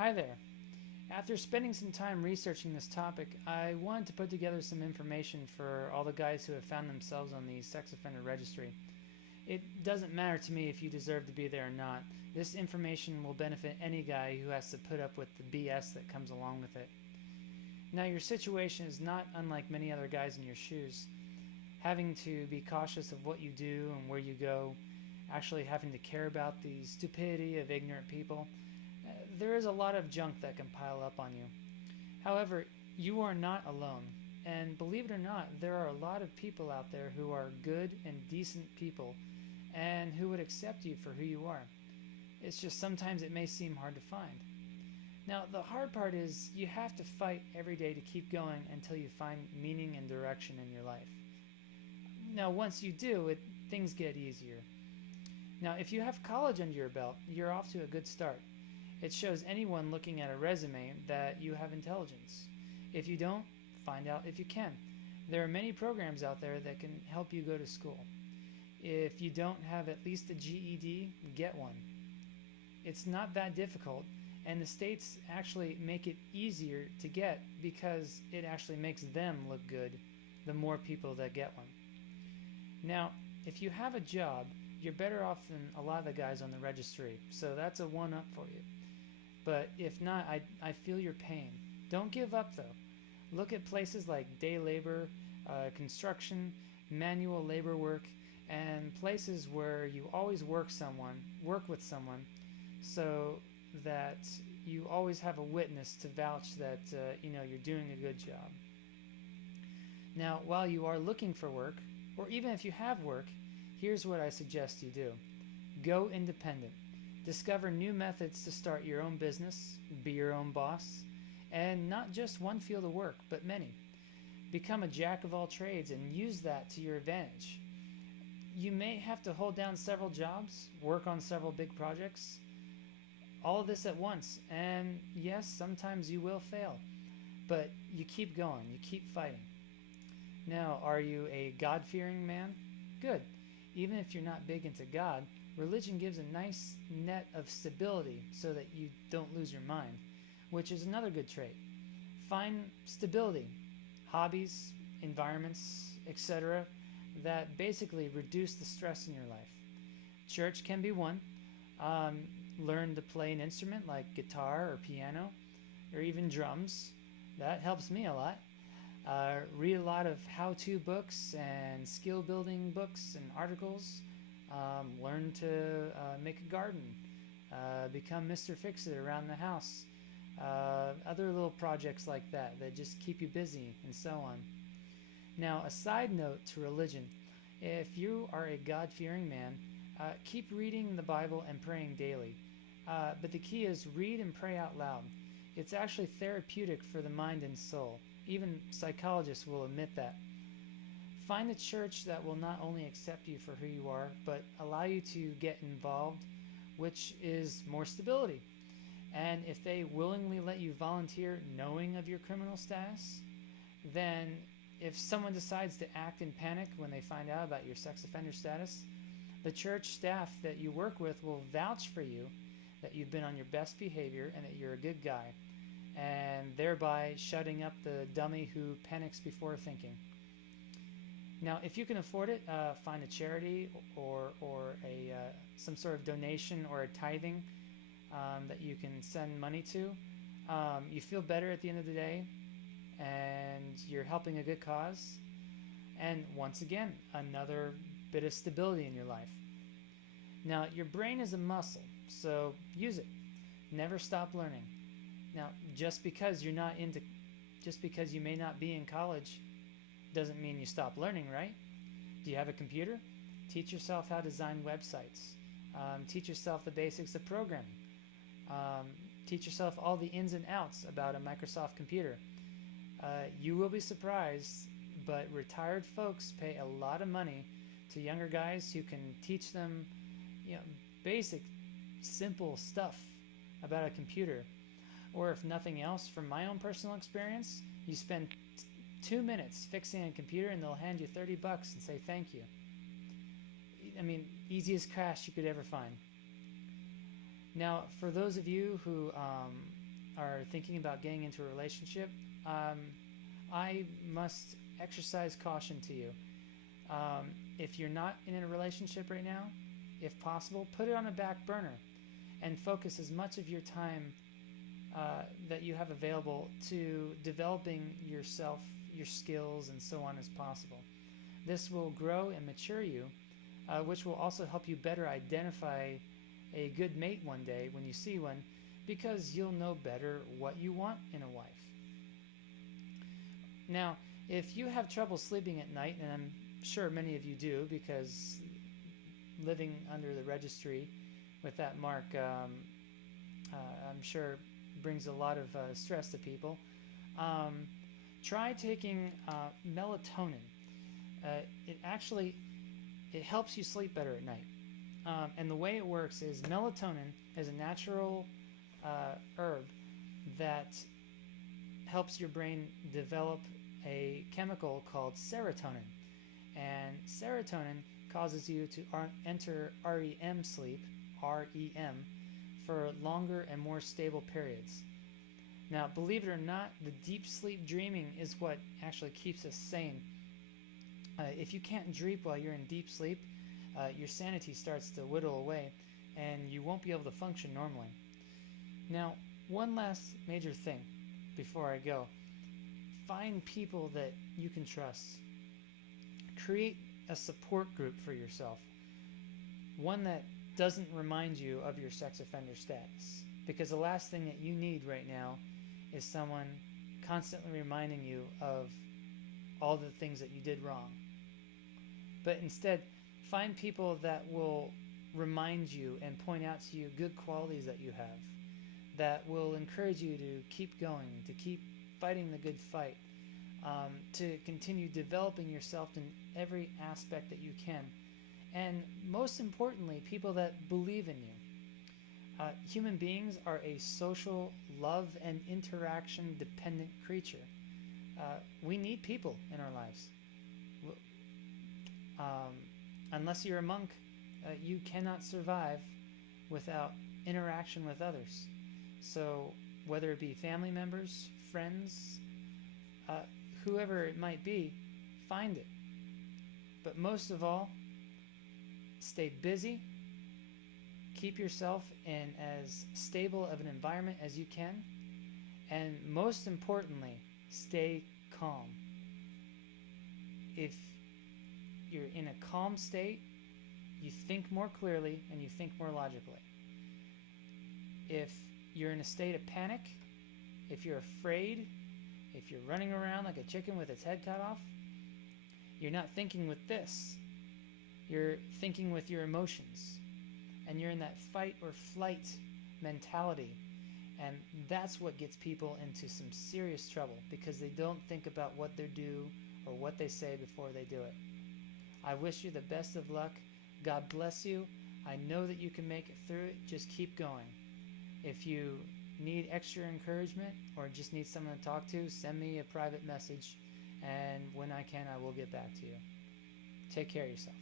Hi there. After spending some time researching this topic, I wanted to put together some information for all the guys who have found themselves on the sex offender registry. It doesn't matter to me if you deserve to be there or not. This information will benefit any guy who has to put up with the BS that comes along with it. Now, your situation is not unlike many other guys in your shoes. Having to be cautious of what you do and where you go, actually having to care about the stupidity of ignorant people. There is a lot of junk that can pile up on you. However, you are not alone. And believe it or not, there are a lot of people out there who are good and decent people and who would accept you for who you are. It's just sometimes it may seem hard to find. Now, the hard part is you have to fight every day to keep going until you find meaning and direction in your life. Now, once you do, things get easier. Now, if you have college under your belt, you're off to a good start. It shows anyone looking at a resume that you have intelligence. If you don't, find out if you can. There are many programs out there that can help you go to school. If you don't have at least a GED, get one. It's not that difficult, and the states actually make it easier to get because it actually makes them look good, the more people that get one. Now, if you have a job, you're better off than a lot of the guys on the registry, so that's a one-up for you. But if not, I feel your pain. Don't give up, though. Look at places like day labor, construction, manual labor work, and places where you always work with someone, so that you always have a witness to vouch that you're doing a good job. Now, while you are looking for work, or even if you have work, here's what I suggest you do. Go independent. Discover new methods to start your own business, be your own boss, and not just one field of work, but many. Become a jack of all trades and use that to your advantage. You may have to hold down several jobs, work on several big projects, all of this at once, and yes, sometimes you will fail, but you keep going, you keep fighting. Now, are you a God-fearing man? Good. Even if you're not big into God, religion gives a nice net of stability so that you don't lose your mind, which is another good trait. Find stability, hobbies, environments, etc., that basically reduce the stress in your life. Church can be one. Learn to play an instrument like guitar or piano, or even drums. That helps me a lot. Read a lot of how-to books and skill-building books and articles. Learn to make a garden. Become Mr. Fix-It around the house. Other little projects like that just keep you busy and so on. Now, a side note to religion. If you are a God-fearing man, keep reading the Bible and praying daily. But the key is read and pray out loud. It's actually therapeutic for the mind and soul. Even psychologists will admit that. Find a church that will not only accept you for who you are, but allow you to get involved, which is more stability. And if they willingly let you volunteer knowing of your criminal status, then if someone decides to act in panic when they find out about your sex offender status, the church staff that you work with will vouch for you that you've been on your best behavior and that you're a good guy, and thereby shutting up the dummy who panics before thinking. Now, if you can afford it, find a charity or some sort of donation or a tithing that you can send money to. You feel better at the end of the day, and you're helping a good cause. And once again, another bit of stability in your life. Now, your brain is a muscle, so use it. Never stop learning. Now, just because you may not be in college doesn't mean you stop learning, right? Do you have a computer? Teach yourself how to design websites. Teach yourself the basics of programming. Teach yourself all the ins and outs about a Microsoft computer. You will be surprised, but retired folks pay a lot of money to younger guys who can teach them, basic, simple stuff about a computer. Or if nothing else, from my own personal experience, you spend 2 minutes fixing a computer and they'll hand you $30 and say thank you. I mean, easiest cash you could ever find. Now, for those of you who are thinking about getting into a relationship, I must exercise caution to you. If you're not in a relationship right now, if possible, put it on a back burner and focus as much of your time that you have available to developing yourself, your skills, and so on as possible. This will grow and mature you, which will also help you better identify a good mate one day when you see one, because you'll know better what you want in a wife. Now, if you have trouble sleeping at night, and I'm sure many of you do, because living under the registry with that mark, I'm sure brings a lot of stress to people. Try taking melatonin. It helps you sleep better at night. And the way it works is melatonin is a natural herb that helps your brain develop a chemical called serotonin. And serotonin causes you to enter REM sleep, REM, for longer and more stable periods. Now, believe it or not, the deep sleep dreaming is what actually keeps us sane. If you can't dream while you're in deep sleep, your sanity starts to whittle away, and you won't be able to function normally. Now, one last major thing before I go. Find people that you can trust. Create a support group for yourself. One that doesn't remind you of your sex offender status. Because the last thing that you need right now is someone constantly reminding you of all the things that you did wrong. But instead, find people that will remind you and point out to you good qualities that you have, that will encourage you to keep going, to keep fighting the good fight, to continue developing yourself in every aspect that you can. And most importantly, people that believe in you. Human beings are a social, love, and interaction dependent creature. We need people in our lives. Unless you're a monk, you cannot survive without interaction with others. So whether it be family members, friends, whoever it might be, find it. But most of all, stay busy. Keep yourself in as stable of an environment as you can. And most importantly, stay calm. If you're in a calm state, you think more clearly and you think more logically. If you're in a state of panic, if you're afraid, if you're running around like a chicken with its head cut off, you're not thinking with this. You're thinking with your emotions. And you're in that fight or flight mentality. And that's what gets people into some serious trouble, because they don't think about what they do or what they say before they do it. I wish you the best of luck. God bless you. I know that you can make it through it. Just keep going. If you need extra encouragement or just need someone to talk to, send me a private message, and when I can, I will get back to you. Take care of yourself.